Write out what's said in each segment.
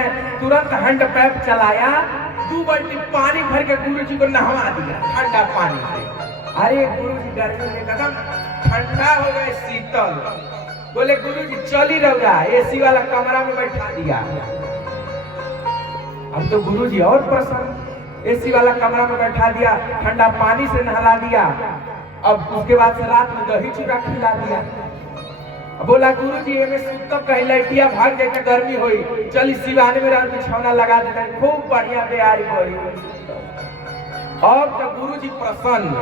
है, तुरंत hand pipe चलाया, 2 बाल्टी पानी भर के गुरु जी को नहवा दिया ठंडा पानी से। अरे गुरु जी गर्मी में एकदम ठंडा हो गए, शीतल। बोले गुरु जी चल ही रहा, एसी वाला कमरा में बैठा दिया। अब तो गुरु जी और प्रसन्न, एसी वाला कमरा में बैठा दिया, ठंडा पानी से नहला दिया। अब उसके बाद से रात में दही चूड़ा खिला दिया। बोला गुरु जी एमे सुतब कहीं लैटिया भाग जाए तो गर्मी होई, चल सिवाने में बिछौना लगा देता, खूब बढ़िया बेयारी होई। अब तो गुरु जी प्रसन्न।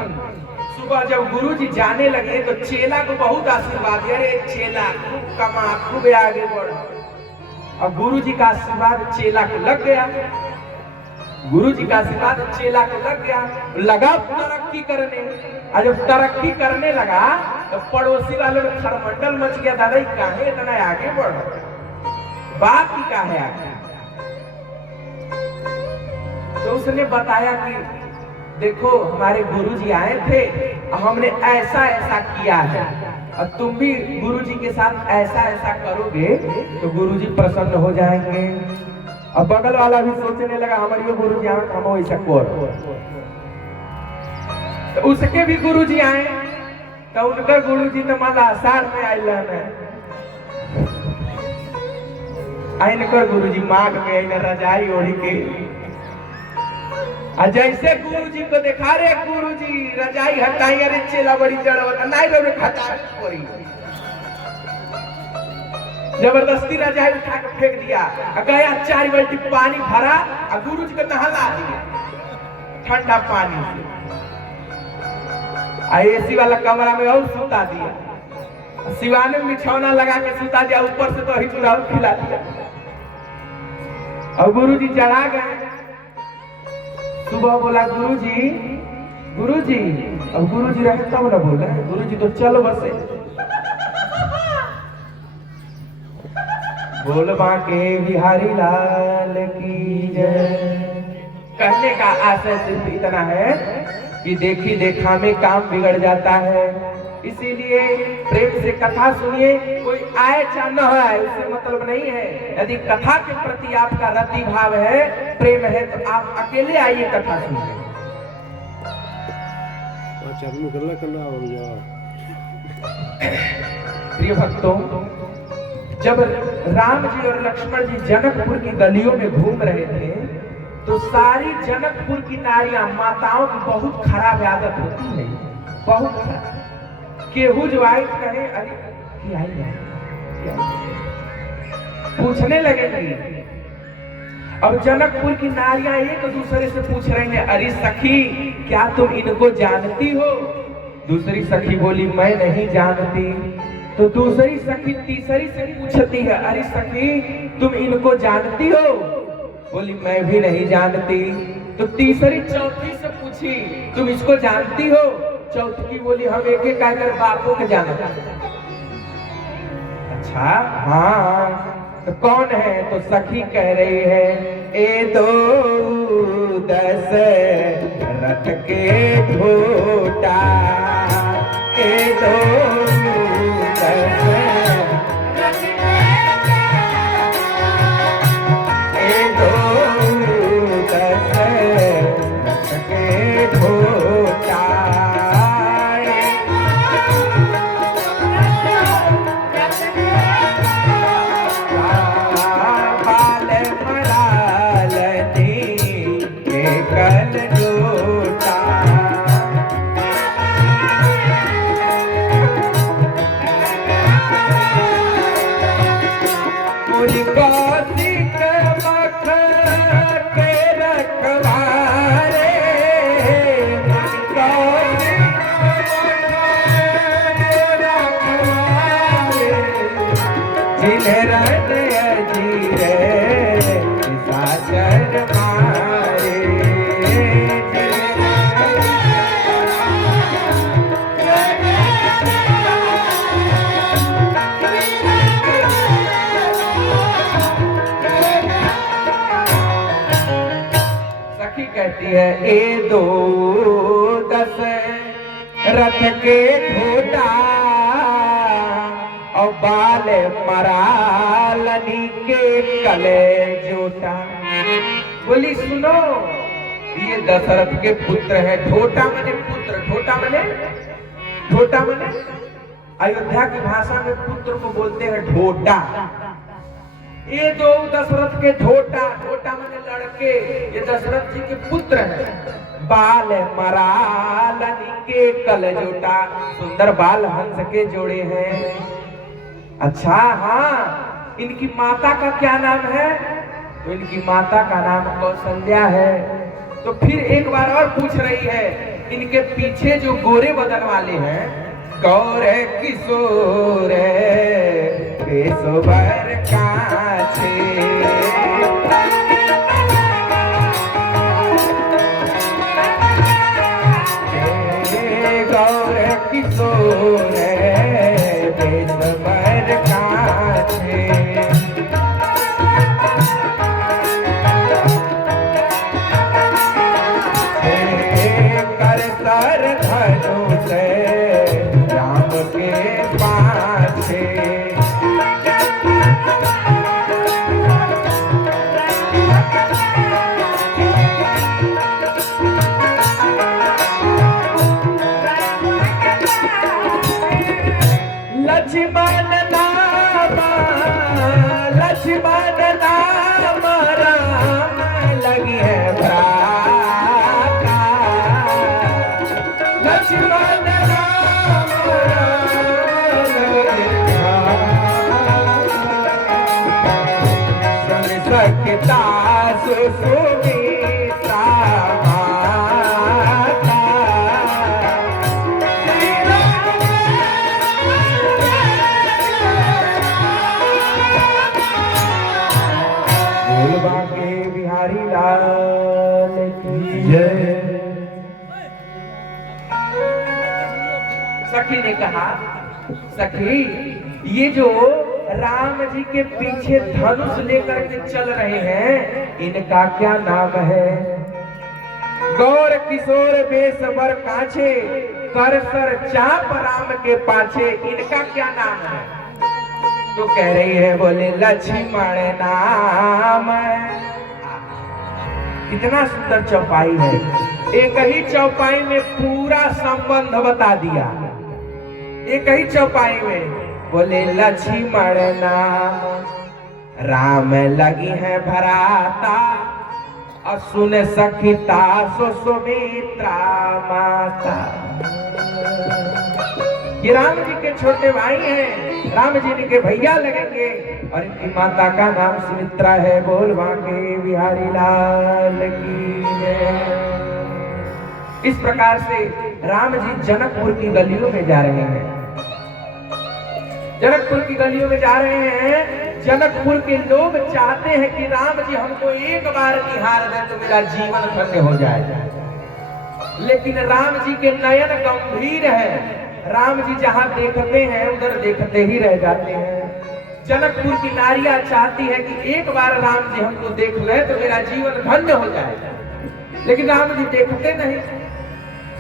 सुबह जब गुरु जी जाने लगे तो चेला को बहुत आशीर्वाद दिया, अरे चेला खूब कमा, खूब आगे बढ़। अब गुरु जी का आशीर्वाद चेला को लग गया, गुरु जी का आशीर्वाद चेला को लग गया, लगा तरक्की करने। और जब तरक्की करने लगा तो पड़ोसी वालों में खरमंडल मच गया, दादा काहे इतना आगे बढ़, बात ही का है आगे। तो उसने बताया कि देखो हमारे गुरु जी आए थे, हमने ऐसा ऐसा किया है, और तुम भी गुरु जी के साथ ऐसा ऐसा करोगे तो गुरु जी प्रसन्न हो जाएंगे। अब बगल वाला भी सोचने लगा हमारे गुरु जी हम वैसा कर। तो उसके भी गुरु जी आए, तो उनका गुरु जी तो माला आषाढ़ में आयल है, इनका गुरु जी माघ में आयल रजाई ओढ़ी के। जैसे गुरु जी को देखा, रे गुरु जी रजाई हटाई, अरे चेला बड़ी जड़ नहीं रे हटा पड़ी, जबरदस्ती रजाई उठा के फेंक दिया। गया 4 बाल्टी पानी भरा और गुरु जी को नहला दिया ठंडा पानी से। एसी वाला कमरा में और सुता दिया, सिवाने में बिछौना लगा के सुता दिया, ऊपर से तो ही चूड़ा खिला दिया। और गुरु जी चढ़ा गए। सुबह बोला गुरु जी, अब गुरु जी रहे तब ना बोला, गुरु जी तो चलो बसे। बोल बाके बिहारी लाल की जय। कहने का आशय सिर्फ इतना है कि देखी देखा में काम बिगड़ जाता है, इसीलिए प्रेम से कथा सुनिए। कोई आए चाहे न आए उससे मतलब नहीं है। यदि कथा के प्रति आपका रति भाव है, प्रेम है, तो आप अकेले आइए कथा सुनिए। प्रिय भक्तों, जब राम जी और लक्ष्मण जी जनकपुर की गलियों में घूम रहे थे तो सारी जनकपुर की नारियां, माताओं की बहुत खराब आदत होती है, बहुत खराब। केहू जो आई कहे अरे क्या पूछने लगेंगी। अब जनकपुर की नारियां एक दूसरे से पूछ रही हैं, अरे सखी क्या तुम इनको जानती हो? दूसरी सखी बोली मैं नहीं जानती। तो दूसरी सखी तीसरी से पूछती है, अरे सखी तुम इनको जानती हो? बोली मैं भी नहीं जानती। तो तीसरी चौथी से पूछी, तुम इसको जानती हो? चौथी बोली हम एक एक कहकर बापों के जानते। अच्छा हाँ, तो कौन है? तो सखी कह रही है, ए दो दशरथ के ढोटा, ए दो है, ए दो दशरथ के ढोटा और बाल मरालनी के कले जोटा। बोली सुनो, ये दशरथ के पुत्र है। ढोटा मने पुत्र, ढोटा मने अयोध्या की भाषा में पुत्र को बोलते हैं ढोटा। ये दो दशरथ के ढोटा मने लड़के, ये दशरथ जी के पुत्र हैं। बाल मरालनी के कलजोटा, सुंदर बाल हंस के जोड़े हैं। अच्छा हाँ, इनकी माता का क्या नाम है? तो इनकी माता का नाम कौशल्या है। तो फिर एक बार और पूछ रही है, इनके पीछे जो गोरे बदन वाले हैं, गौर किशोर पेशोवर काछे। गौर किशोर पेशोवर काछे। कर सर धनुष राम के पाछे। लक्ष्मण नाम राम लगी है भ्राता। लक्ष्मण नाम सकता सुमित्रा माता। बोलबा के बिहारी लाल की जय। सखी ने कहा, सखी ये जो राम जी के पीछे धनुष लेकर के चल रहे हैं, इनका क्या नाम है? गौर किशोर बेसबर काछे, कर सर चाप राम के पाछे, इनका क्या नाम है? तो कह रही है, बोले लक्ष्मण नाम। कितना सुंदर चौपाई है। एक ही चौपाई में पूरा संबंध बता दिया, एक ही चौपाई में। बोले लक्ष्मण नाम राम लगी है भराता, और सुन सखिता सो सुमित्रा माता। ये राम जी के छोटे भाई हैं, राम जी के भैया लगेंगे, और इनकी माता का नाम सुमित्रा है। बोल बांके बिहारी लाल की जय। इस प्रकार से राम जी जनकपुर की गलियों में जा रहे हैं। जनकपुर की गलियों में जा रहे हैं। जनकपुर के लोग चाहते हैं कि राम जी हमको एक बार निहार दें तो मेरा जीवन धन्य हो जाएगा। लेकिन राम जी के नयन गंभीर है। राम जी जहां देखते हैं उधर देखते ही रह जाते हैं। जनकपुर की नारियां चाहती है कि एक बार राम जी हमको देख ले तो मेरा जीवन धन्य हो जाएगा, लेकिन राम जी देखते नहीं।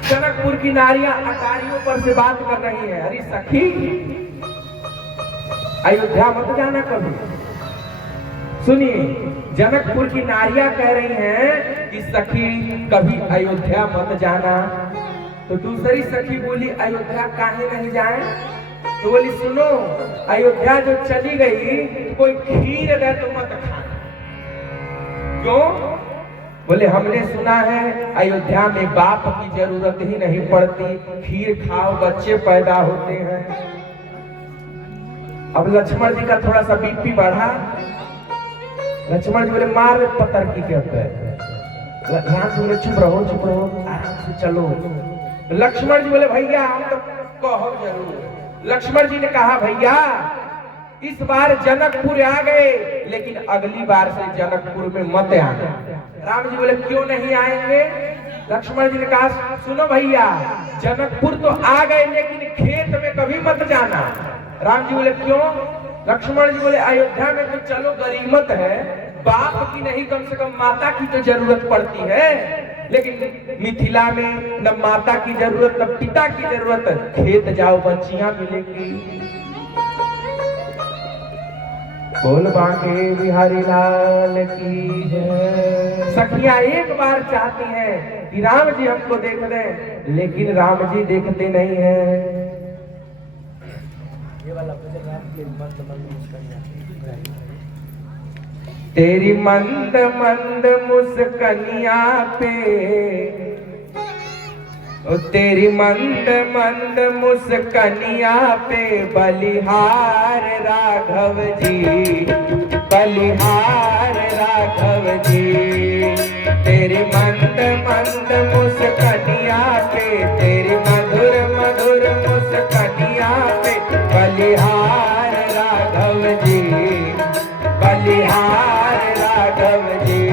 जनकपुर की नारियां अटारियों पर से बात कर रही है, अरे सखी अयोध्या मत जाना कभी। सुनिए, जनकपुर की नारियां कह रही हैं कि सखी कभी अयोध्या मत जाना। तो दूसरी सखी बोली अयोध्या काहे नहीं जाए? तो बोली सुनो, अयोध्या जो चली गई कोई खीर दे तो मत खाना। क्यों? बोले हमने सुना है अयोध्या में बाप की जरूरत ही नहीं पड़ती, खीर खाओ बच्चे पैदा होते हैं। अब लक्ष्मण जी का थोड़ा सा बीपी बढ़ा। लक्ष्मण जी बोले मार पत्थर की कहते हैं। राम जी बोले चुप रहो आराम से चलो। लक्ष्मण जी बोले भैया हम तो कहो जरूर। लक्ष्मण जी ने कहा भैया इस बार जनकपुर आ गए, लेकिन अगली बार से जनकपुर में मत आना। राम जी बोले क्यों नहीं आएंगे? लक्ष्मण जी ने कहा सुनो भैया, जनकपुर तो आ गए लेकिन खेत में कभी मत जाना। राम जी बोले क्यों? लक्ष्मण जी बोले अयोध्या में तो चलो गरीमत है, बाप की नहीं कम से कम माता की तो जरूरत पड़ती है, लेकिन मिथिला में न माता की जरूरत न पिता की जरूरत। खेत जाओ बच्चियां मिलेंगी। बोल बांके बिहारी लाल की जय। सखियां एक बार चाहती हैं कि राम जी हमको देख लें, लेकिन राम जी देखते नहीं हैं। तेरी मंद मंद मुस्कनिया पे, ओ तेरी मंद मंद मुस्कनिया पे बलिहार राघव जी, बलिहार राघव जी। तेरी मंद मंद मुस्कनिया पे, तेरी मधुर मधुर मुस्कनिया पे बलिहार राघव जी, बलिहार राघव जी।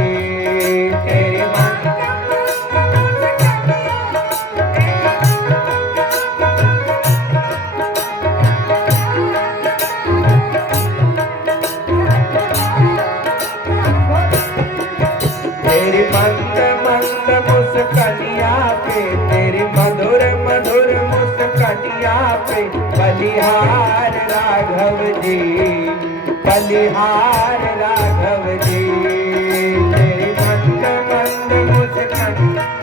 तेरी मंद मंद मुस्कनिया पे, तेरी मधुर मधुर मुस्कनिया पे बलिहार राघव जी, बलिहार राघव जी। तेरी मंद मंद मुस्कनिया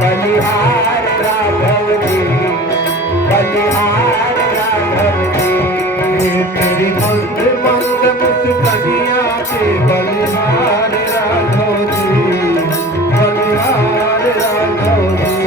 बलिहार राघव जी, बलिहार राघव जी। तेरी मंद मंद मुस्कनिया पे बलिहार राघव जी, बलिहार राघव जी।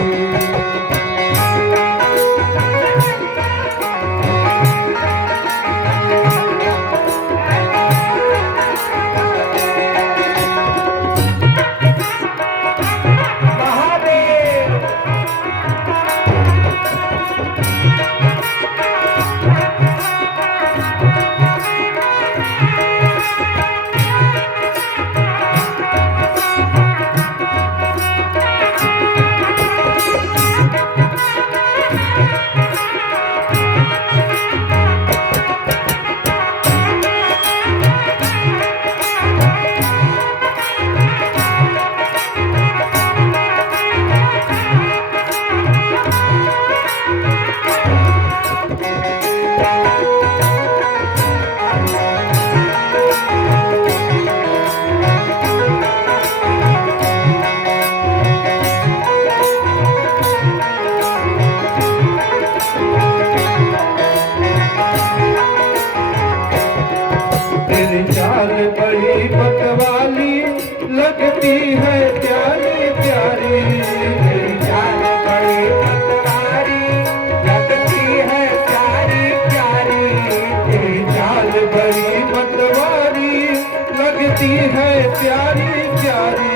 लगती है प्यारी प्यारी,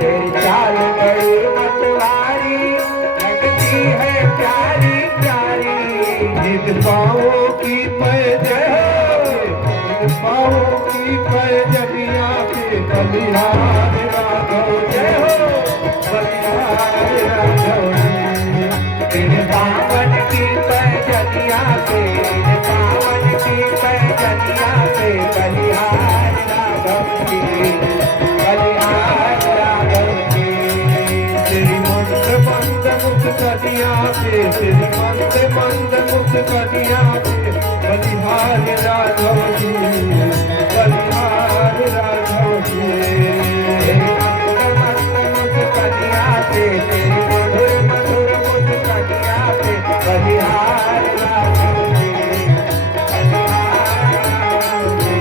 तेरी चाल बड़ी मतवारी लगती है प्यारी प्यारी। इन पाँवों की पैजनिया, इन पाँवों की पैजनिया पे बलिहार राघव जय हो, बलिहार राघव जी। इन पावन की पैजनिया पे, इन पावन की पैजनिया पे बलिहार राघव जी, बलिहार राघव जी। तेरी मंद मंद मुख कनिया पे, तेरी मंद मंद मुख कनिया पे बलिहार राघव जी, बलिहार राघव जी। तेरी मंद मंद मुख कनिया पे, तेरी मधुर मधुर मुख कनिया पे बलिहार राघव जी, बलिहार राघव जी।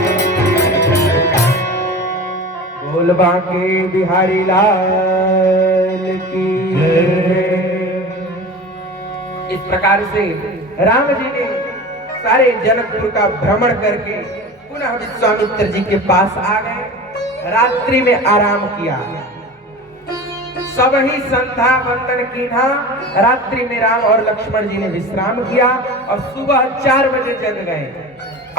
बोल बांके बिहारी लाल की जय। इस प्रकार से राम जी ने सारे जनकपुर का भ्रमण करके पुनः विश्वामित्र जी के पास आ गए। रात्रि में आराम किया, सब ही संध्या वंदन कीन्हा। रात्रि में राम और लक्ष्मण जी ने विश्राम किया और सुबह 4 बजे जग गए।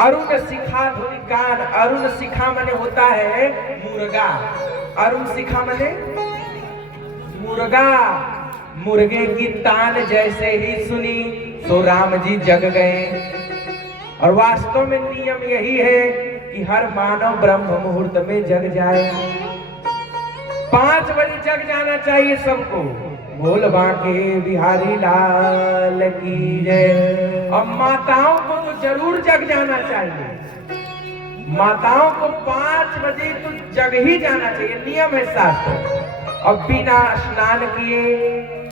अरुण शिखा धुनि कान, अरुण शिखा मने होता है मुर्गा, अरुण शिखा मने मुर्गा। मुर्गे की तान जैसे ही सुनी सो राम जी जग गए। और वास्तव में नियम यही है कि हर मानव ब्रह्म मुहूर्त में जग जाए। 5 बजे जग जाना चाहिए सबको। बोल बांके बिहारी लाल की जय। और माताओं को तो जरूर जग जाना चाहिए, माताओं को 5 बजे तो जग ही जाना चाहिए, नियम है शास्त्र। और बिना स्नान किए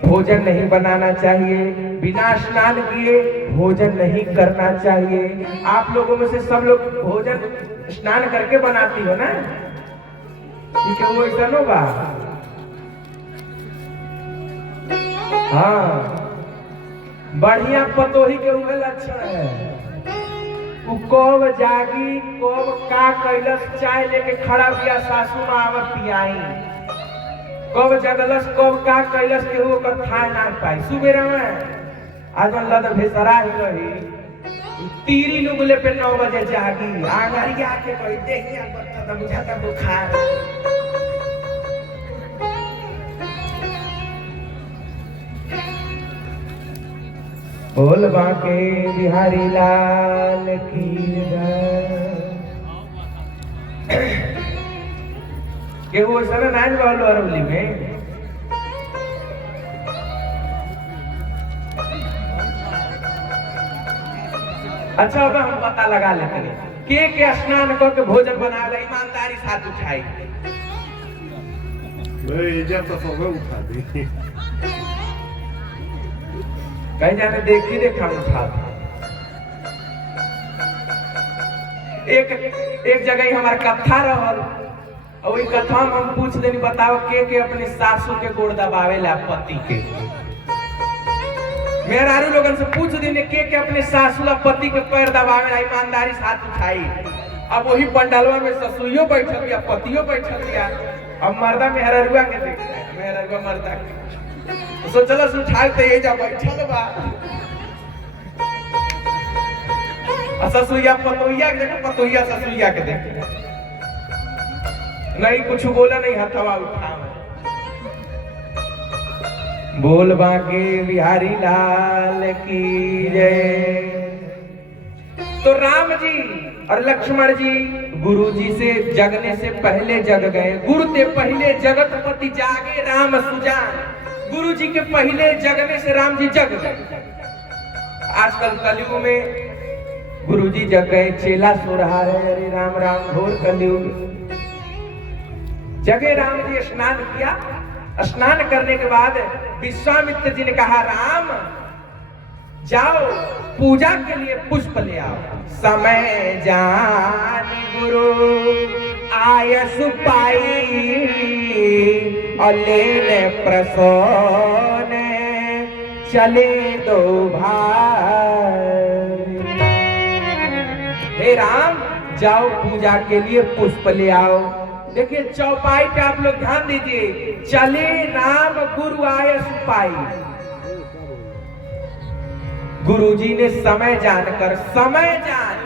भोजन नहीं बनाना चाहिए, बिना स्नान किए भोजन नहीं करना चाहिए। आप लोगों में से सब लोग भोजन स्नान करके बनाती हो ना, ठीक है? वो ऐसा होगा। हाँ, बढ़िया पतोही के हुए लक्षण है। उ कब जागी, कब का कैलस, चाय लेके खड़ा किया सासू माँ आवत पियाई, कब जगलस कब का कैलस के वो कर था ना पाई। सुबेरा में आज लद भेसरा ही रही, तीरी नुगले पे 9 बजे जागी, आंगरी आके कही देखिए बत्ता बुझाता बुखार। बोल बांके बिहारी लाल की जय। केहू ऐसा नाच रहलो अरवली में। अच्छा, अब हम पता लगा लेते हैं के स्नान करके भोजन बनावे, ईमानदारी साथ उठाई। जब तो सब उठा दी, कहीं जाने देखी देखा उठा। एक जगह हमार कथा रहल, और वही कथा में हम पूछ देनी, बताओ के अपनी सासू के गोड़ दबावे ला पति के। मेहरारू लोगन से पूछ देने के अपने सासू ला पति के पैर दबावे ला, ईमानदारी साथ उठाई। अब वही पंडालवा में ससुइयो बैठल या पतियो बैठल या। अब मर्दा मेहरारुआ के देखता है, मेहरारुआ मर्दा के सोचला उठाए तो ये जा बैठल बा। ससुइया पतोहिया के देखे, पतोहिया ससुइया के देखे, नहीं कुछ बोला, नहीं हथवा उठा। बोल बांके बिहारी लाल की जय। तो राम जी और लक्ष्मण जी गुरु जी से जगने से पहले जग गए। गुरु ते पहले जगतपति जागे राम सुजान। गुरु जी के पहले जगने से राम जी जग गए। आजकल कलयुग में गुरु जी जग गए, चेला सो रहा है, अरे राम राम घोर कलयुग। जगे राम जी, स्नान किया। स्नान करने के बाद विश्वामित्र जी ने कहा, राम जाओ पूजा के लिए पुष्प ले आओ। समय जान गुरु आयस पाई, और लेने प्रसोन चले 2 भाई। हे राम, जाओ पूजा के लिए पुष्प ले आओ। देखिए चौपाई पे आप लोग ध्यान दीजिए, चले राम गुरु आय सुपाई। गुरुजी ने समय जानकर, समय जान,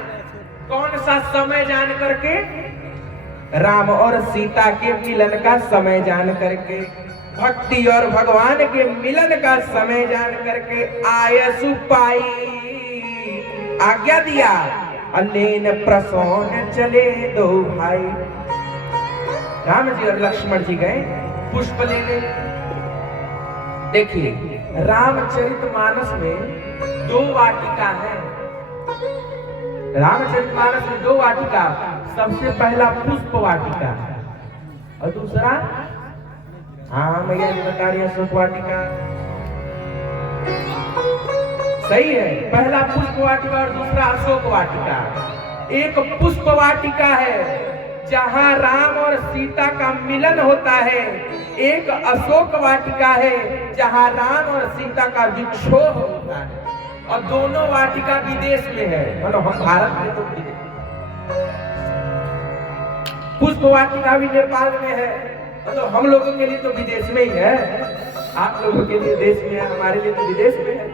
कौन सा समय जान करके? राम और सीता के मिलन का समय जान करके, भक्ति और भगवान के मिलन का समय जान करके आयसु पाई, आज्ञा दिया। अलेन प्रसौन चले दो भाई। राम जी और लक्ष्मण जी गए पुष्प लेने। देखिए रामचरितमानस में 2 वाटिका है। रामचरितमानस में 2 वाटिका, सबसे पहला पुष्प वाटिका और दूसरा मैया जी बता रही है अशोक वाटिका। सही है, पहला पुष्प वाटिका और दूसरा अशोक वाटिका। एक पुष्प वाटिका है जहां राम और सीता का मिलन होता है, एक अशोक वाटिका है जहां राम और सीता का विक्षोभ होता है। और दोनों वाटिका विदेश में है, मतलब हम भारत में तो पुष्प वाटिका भी नेपाल में है, मतलब हम लोगों के लिए तो विदेश में ही है, आप लोगों के लिए देश में है, हमारे लिए तो विदेश में है।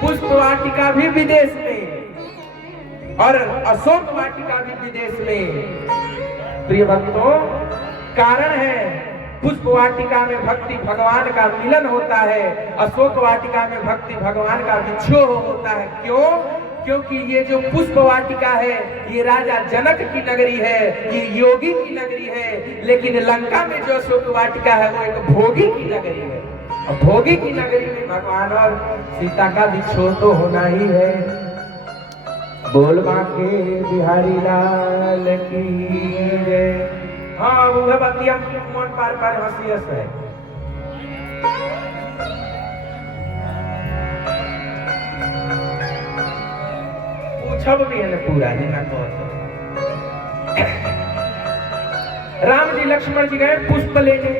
पुष्प वाटिका भी विदेश में और अशोक वाटिका भी विदेश में। प्रिय भक्तों, कारण है पुष्प वाटिका में भक्ति भगवान का मिलन होता है, अशोक वाटिका में भक्ति भगवान का विक्षोभ होता है। क्यों? क्योंकि ये जो पुष्प वाटिका है ये राजा जनक की नगरी है, ये योगी की नगरी है, लेकिन लंका में जो अशोक वाटिका है वो एक भोगी की नगरी है। और भोगी की नगरी में भगवान और सीता का विक्षोभ तो होना ही है। बोल बांके बिहारी लाल की जय। हाँ वो बतिया मन पार पार हंसी हंस है। पूछब भी है पूरा जिना को। राम जी लक्ष्मण जी गए पुष्प लेने।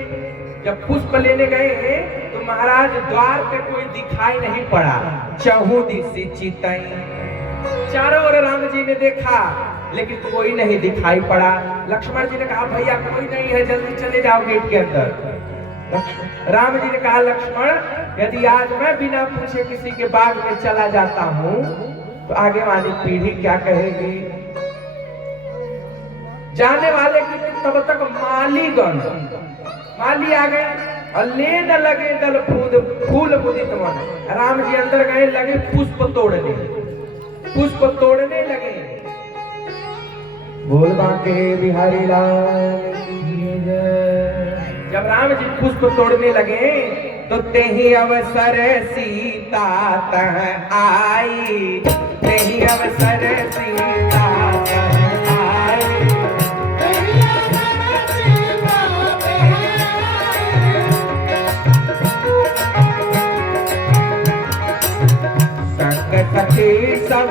जब पुष्प लेने गए तो महाराज द्वार पे कोई दिखाई नहीं पड़ा। चहु दिशि चितई, चारों ओर राम जी ने देखा लेकिन कोई नहीं दिखाई पड़ा। लक्ष्मण जी ने कहा भैया कोई नहीं है, जल्दी चले जाओ गेट के अंदर। राम जी ने कहा लक्ष्मण यदि आज मैं बिना पूछे किसी के बाग में चला जाता हूँ तो आगे वाली पीढ़ी क्या कहेगी? जाने वाले की तब तक माली आ गए और ले न लगे दल फूल मुदित मन। राम जी अंदर गए, लगे पुष्प तोड़ने, पुष्प तोड़ने लगे। बोल बांके बिहारी लाल की जय। जब राम जी पुष्प तोड़ने लगे तो तेहि अवसर सीता तह आई, तेहि अवसर सीता तह आई। संग सखी सब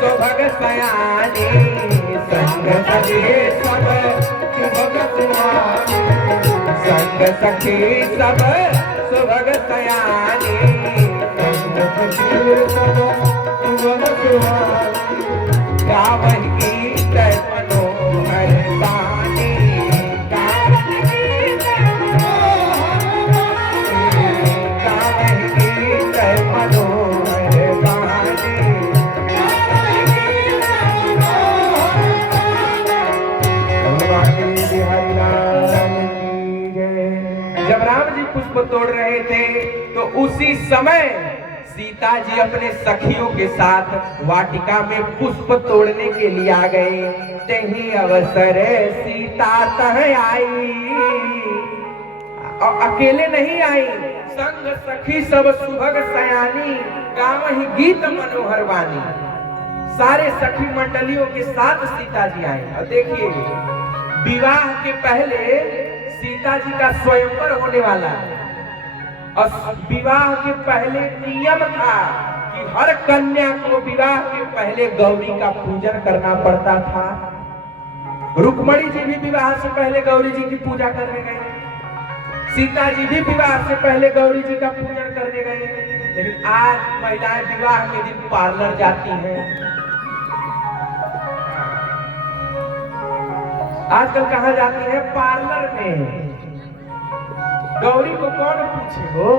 सुभग सयानी, संग सखी सब सुभग सयानी, संग सखी सब सुभग सयानी, संग सखी सब सुभग सयानी। गावहि गीत मनोहर बानी, गावहि गीत मनोहर बानी, गावहि गीत मनोहर बानी। जब राम जी पुष्प तोड़ रहे थे तो उसी समय सीता जी अपने सखियों के साथ वाटिका में पुष्प तोड़ने के लिए आ गए। तेहि अवसर सीता तह आई, और अकेले नहीं आई, संग सखी सब सुभग सयानी, गावहि गीत मनोहर वानी। सारे सखी मंडलियों के साथ सीता जी आई। और देखिए विवाह के पहले सीता जी का स्वयंवर होने वाला है और विवाह के पहले नियम था कि हर कन्या को विवाह के पहले गौरी का पूजन करना पड़ता था। रुक्मणी जी भी विवाह से पहले गौरी जी की पूजा करने गए, सीता जी भी विवाह से पहले गौरी जी का पूजन करने गए। लेकिन आज महिलाएं विवाह के दिन पार्लर जाती हैं। आजकल कहा जाती है पार्लर में। गौरी को कौन पूछे हो?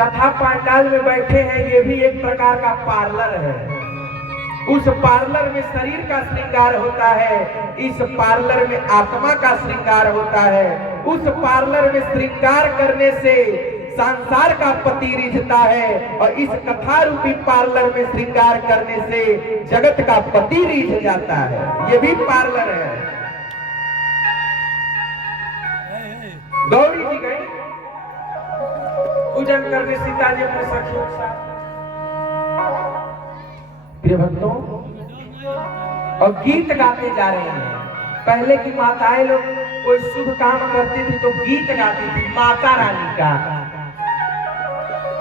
कथा पांडाल में बैठे हैं, ये भी एक प्रकार का पार्लर है। उस पार्लर में शरीर का श्रृंगार होता है, इस पार्लर में आत्मा का श्रृंगार होता है। उस पार्लर में श्रृंगार करने से संसार का पति रिझता है, और इस कथा रूपी पार्लर में श्रृंगार करने से जगत का पति रिझ जाता है। ये भी पार्लर है। गौरी जी गई पूजन करने सीता जी अपने सखियों के साथ। प्रिय भक्तों, और गीत गाते जा रहे हैं। पहले की माताएं लोग कोई शुभ काम करती थी तो गीत गाती थी माता रानी का।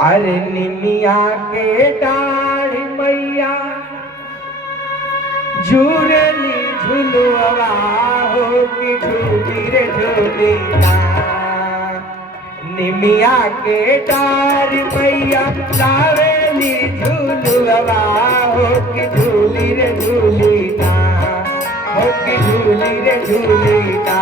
अरे निमिया के डाढ़ मैया झूलनी झुलवा हो कि झूली रे झूली ना। निमिया के डाढ़ मैया लावेली झुलवा हो कि झूली रे झूली ना, हो कि झूली रे झूली ना।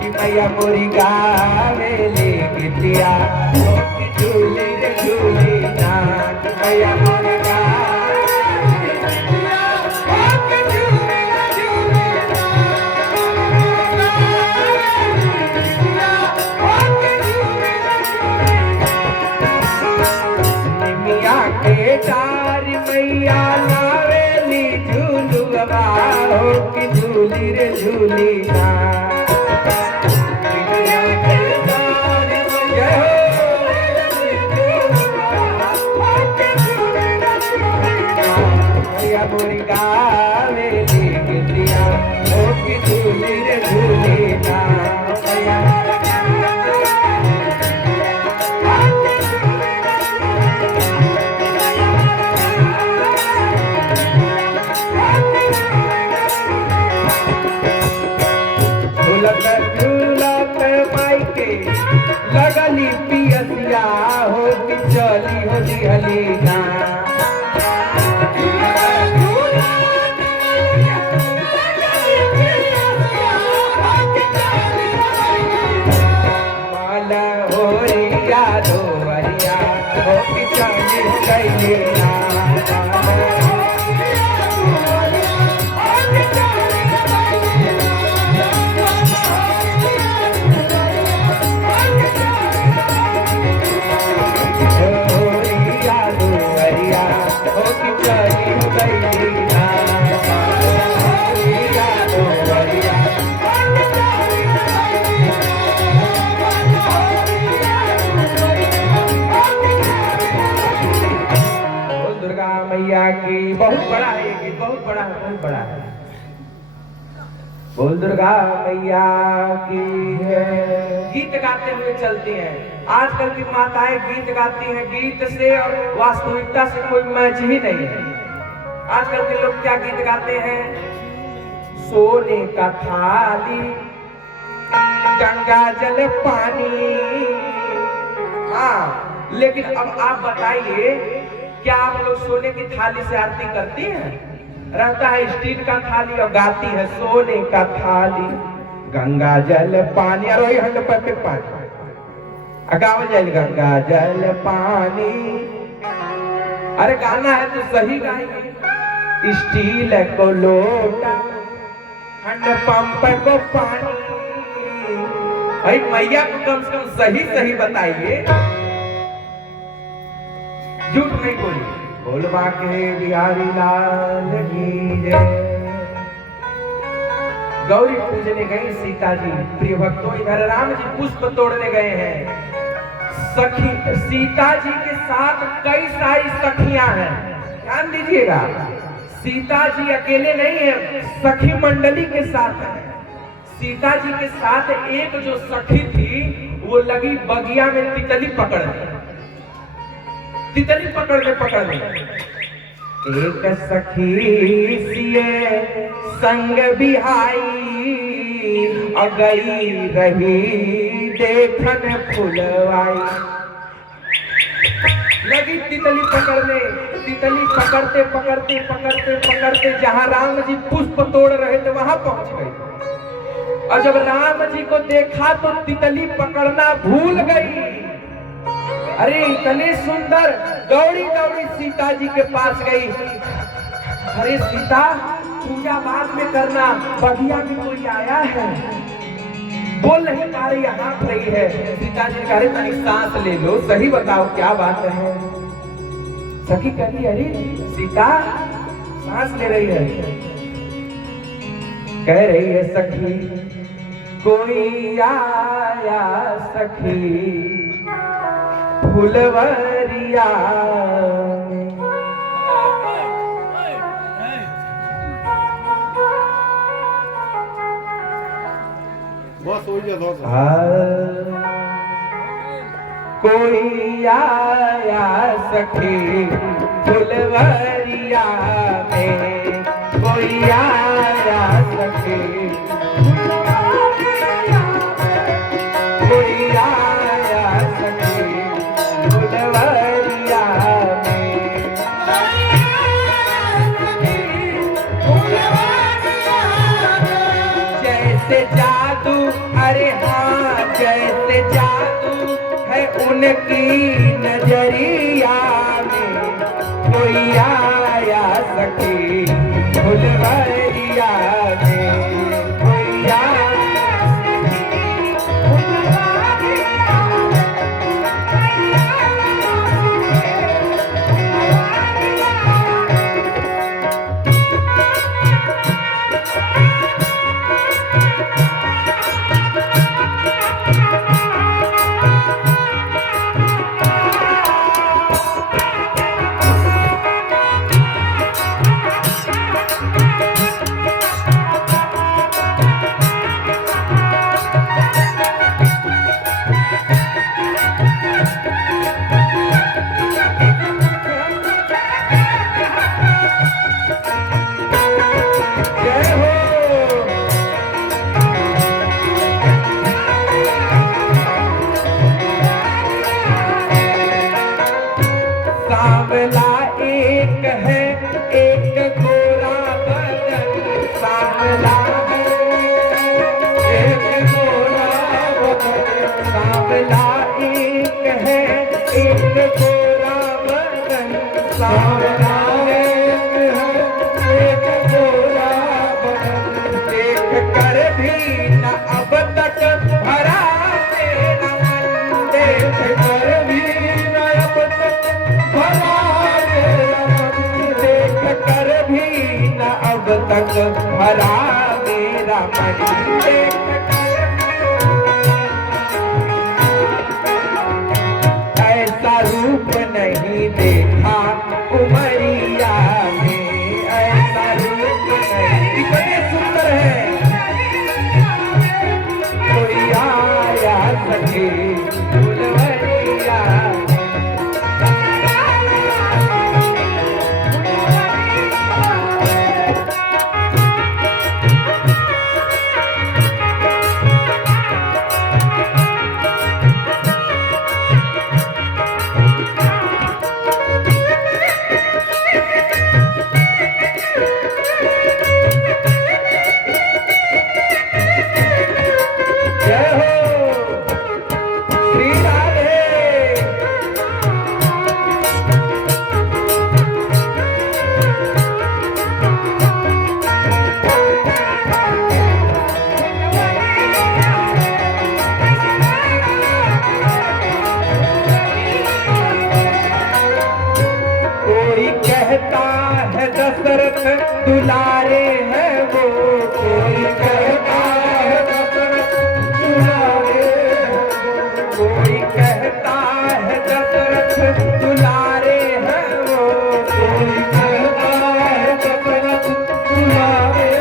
कि मैया मोरी गावेली गीतिया हो कि झूली रे झूली ना। कि मैया मोरी गावेली गीतिया हो कि झूली रे झूली ना। हो कि झूली रे झूली ना। निमिया के डार मैया लावेली झूलवा हो कि झूली रे झूली ना। मोरी गावेली गीतिया हो कि झूली रे झूली ना। झूलत झूलत मायके लगली पियसिया हो कि चली हो दिहली ना। की बहुत बड़ा है, ये गीत बहुत बड़ा है, बहुत बड़ा है। बोल दुर्गा मैया की है। गीत गाते हुए चलती हैं। आजकल की माताएं गीत गाती हैं, गीत से और वास्तविकता से कोई मैच ही नहीं है। आजकल के लोग क्या गीत गाते हैं? सोने का थाली, गंगा जल पानी। हाँ, लेकिन अब आप बताइए, क्या आप लोग सोने की थाली से आरती करती हैं? रहता है स्टील का थाली और गाती है सोने का थाली, गंगा जल पानी। और वही हंड पे पानी गाँव जल गंगा जल पानी। अरे गाना है तो सही गाइए। स्टील को लोटा, हंड पंप को पानी। भाई मैया को कम से कम सही सही बताइए, झूठ नहीं बोली। बोलबा के बिहारी लाल की जय। गौरी पूजने गई सीता जी। प्रिय भक्तों, इधर राम जी पुष्प तोड़ने गए हैं। सखी सीता जी के साथ कई सारी सखियां हैं, ध्यान दीजिएगा। सीता जी अकेले नहीं है, सखी मंडली के साथ है। सीता जी के साथ एक जो सखी थी वो लगी बगिया में तितली पकड़ने। तितली पकड़ने एक सखी सिए संग बिहाई, अगई रही देखन फुलवाई। लगी तितली पकड़ने। तितली पकड़ते पकड़ते पकड़ते पकड़ते जहां राम जी पुष्प तोड़ रहे थे वहां पहुंच गई। और जब राम जी को देखा तो तितली पकड़ना भूल गई। अरे इतने सुंदर, दौड़ी दौड़ी सीता जी के पास गई। अरे सीता, पूजा बाद में करना, बगिया में कोई आया है। बोल नहीं पा रही, हाँफ रही है। सीता जी कह रहे तनी सांस ले लो, सही बताओ क्या बात है। सखी कहती अरे सीता सांस ले रही है। कह रही है सखी कोई आया सखी फुलवरिया। कोई आया सखी फुलवरिया में, कोई आया सखी कोई आया सखी फुलवरिया में। जैसे जादू, अरे हाँ जैसे जादू है उनकी नजरिया में, कोई आया सखी फुलवरिया में, कोई आया सखी फुलवरिया सांवला एक है एक गोरा बदन, सांवला एक गोरा बदन, सांवला एक है एक गोरा बदन, सांवला एक है एक गोरा बदन। देख कर भी न अब तक भरा तेरा मन, देख कर भी न अब तक भरा मेरा मन, देख कर भी न अब तक भरा मेरा मन, देख कर ऐसा रूप नहीं देखा उमरिया में, ऐसा रूप नहीं। कितने सुंदर है। कोई आया सखी फुलवरिया दशरथ दुलारे हैं वो, कोई कहता है दशरथ दुलारे, कोई कहता है दशरथ दुलारे हैं वो, कोई कहता है दशरथ दुलारे।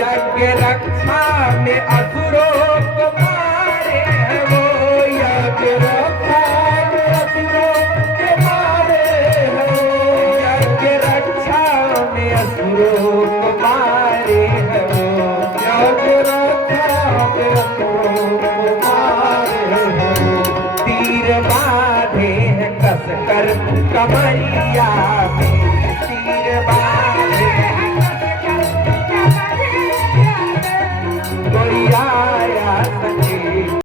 यज्ञ रक्षा में असुरों को मारे हैं वो, यज्ञ रक्षा में असुरों को मारे हैं वो, यज्ञ रक्षा में असुरों को मारे हैं वो, यज्ञ रक्षा में असुरों को मारे हैं वो। तीर बांधे हैं बस कर कमरिया में